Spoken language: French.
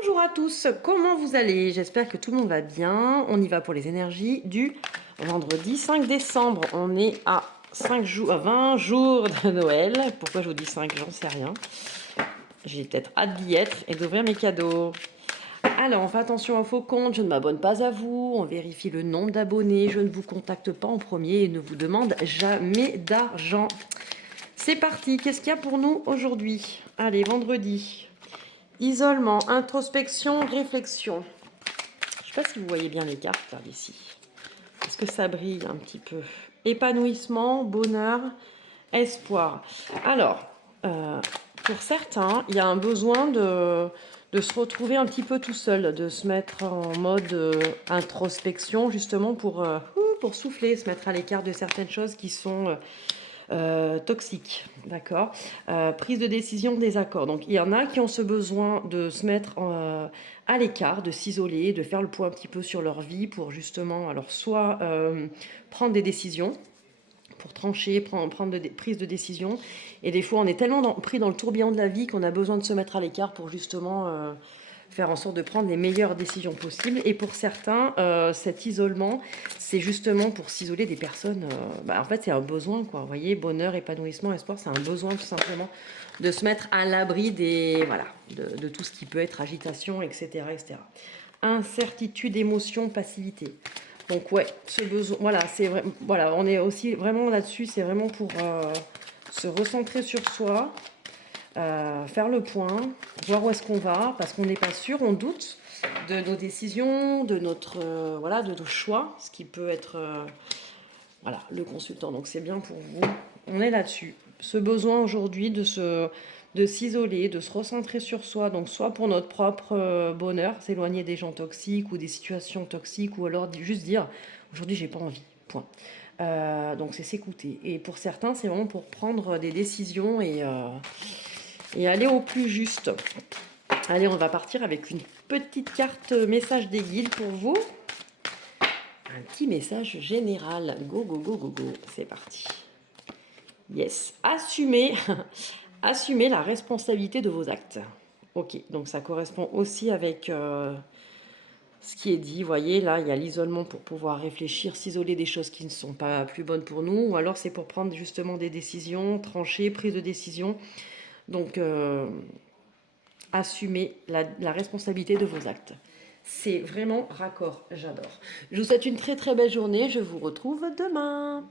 Bonjour à tous, comment vous allez? J'espère que tout le monde va bien. On y va pour les énergies du vendredi 5 décembre. On est à 5 jours, à 20 jours de Noël. Pourquoi je vous dis 5? J'en sais rien. J'ai peut-être hâte d'y être et d'ouvrir mes cadeaux. Alors, on fait attention aux faux comptes, je ne m'abonne pas à vous, on vérifie le nombre d'abonnés, je ne vous contacte pas en premier et ne vous demande jamais d'argent. C'est parti, qu'est-ce qu'il y a pour nous aujourd'hui? Allez, vendredi. Isolement, introspection, réflexion. Je ne sais pas si vous voyez bien les cartes là, d'ici. Est-ce que ça brille un petit peu? Épanouissement, bonheur, espoir. Alors, pour certains, il y a un besoin de se retrouver un petit peu tout seul, de se mettre en mode introspection, justement pour souffler, se mettre à l'écart de certaines choses qui sont toxiques. D'accord. Prise de décision, désaccord. Donc, il y en a qui ont ce besoin de se mettre à l'écart, de s'isoler, de faire le point un petit peu sur leur vie pour justement, alors, soit prendre des décisions, pour trancher, prendre des prises de décision. Et des fois, on est tellement pris dans le tourbillon de la vie qu'on a besoin de se mettre à l'écart pour justement faire en sorte de prendre les meilleures décisions possibles. Et pour certains, cet isolement, c'est justement pour s'isoler des personnes. En fait, c'est un besoin, quoi. Vous voyez, bonheur, épanouissement, espoir, c'est un besoin tout simplement de se mettre à l'abri de tout ce qui peut être agitation, etc., etc. Incertitude, émotion, passivité. Donc ouais, ce besoin, voilà, on est aussi vraiment là-dessus, c'est vraiment pour se recentrer sur soi, faire le point, voir où est-ce qu'on va, parce qu'on n'est pas sûr, on doute de nos décisions, de de nos choix, ce qui peut être le consultant. Donc c'est bien pour vous. On est là-dessus. Ce besoin aujourd'hui de s'isoler, de se recentrer sur soi, donc soit pour notre propre bonheur, s'éloigner des gens toxiques ou des situations toxiques, ou alors juste dire aujourd'hui j'ai pas envie, point. Donc c'est s'écouter. Et pour certains, c'est vraiment pour prendre des décisions et aller au plus juste. Allez, on va partir avec une petite carte message des guides pour vous. Un petit message général. Go, go, go, go, go. C'est parti. Yes. Assumez, assumez la responsabilité de vos actes. Ok, donc ça correspond aussi avec ce qui est dit. Vous voyez, là, il y a l'isolement pour pouvoir réfléchir, s'isoler des choses qui ne sont pas plus bonnes pour nous. Ou alors c'est pour prendre justement des décisions, trancher, prise de décision. Donc, assumez la responsabilité de vos actes. C'est vraiment raccord, j'adore. Je vous souhaite une très très belle journée, je vous retrouve demain.